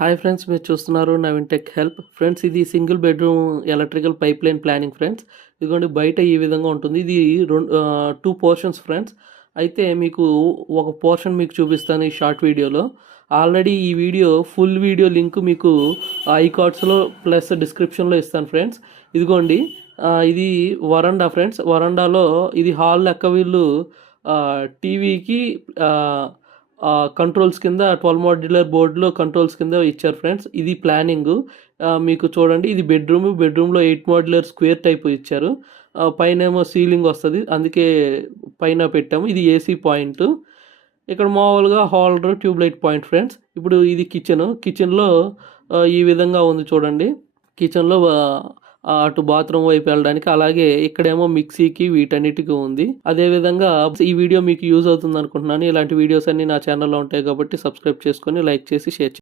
Hi friends, మీరు చూస్తున్నారు Naveen tech help. Friends, ఇది single bedroom electrical pipe line planning friends. ఇదిగోండి, బయట ఈ విధంగా ఉంటుంది. ఇది టూ పోర్షన్స్ ఫ్రెండ్స్. అయితే మీకు ఒక పోర్షన్ మీకు చూపిస్తాను ఈ షార్ట్ వీడియోలో. ఆల్రెడీ ఈ ఫుల్ వీడియో లింక్ మీకు ఐ కార్డ్స్లో ప్లస్ డిస్క్రిప్షన్లో ఇస్తాను ఫ్రెండ్స్. ఇదిగోండి, ఇది వరండా ఫ్రెండ్స్. వరండాలో ఇది హాల్ లెక్క వీళ్ళు టీవీకి కంట్రోల్స్ కింద 12 మాడ్యులర్ బోర్డులో కంట్రోల్స్ కింద ఇచ్చారు ఫ్రెండ్స్. ఇది ప్లానింగ్. మీకు చూడండి, ఇది బెడ్రూమ్లో 8 మాడ్యులర్ స్క్వేర్ టైప్ ఇచ్చారు. పైన ఏమో సీలింగ్ వస్తుంది, అందుకే పైన పెట్టాము. ఇది ఏసీ పాయింట్. ఇక్కడ మామూలుగా హాల్డర్ ట్యూబ్లైట్ పాయింట్ ఫ్రెండ్స్. ఇప్పుడు ఇది కిచెన్లో ఈ విధంగా ఉంది చూడండి. కిచెన్లో అటు బాత్రూమ్ వైపు వెళ్ళడానికి, అలాగే ఇక్కడేమో మిక్సీకి వీటన్నిటికీ ఉంది. అదేవిధంగా ఈ వీడియో మీకు యూజ్ అవుతుంది అనుకుంటున్నాను. ఇలాంటి వీడియోస్ అన్ని నా ఛానల్లో ఉంటాయి కాబట్టి సబ్స్క్రైబ్ చేసుకొని లైక్ చేసి షేర్ చేయండి.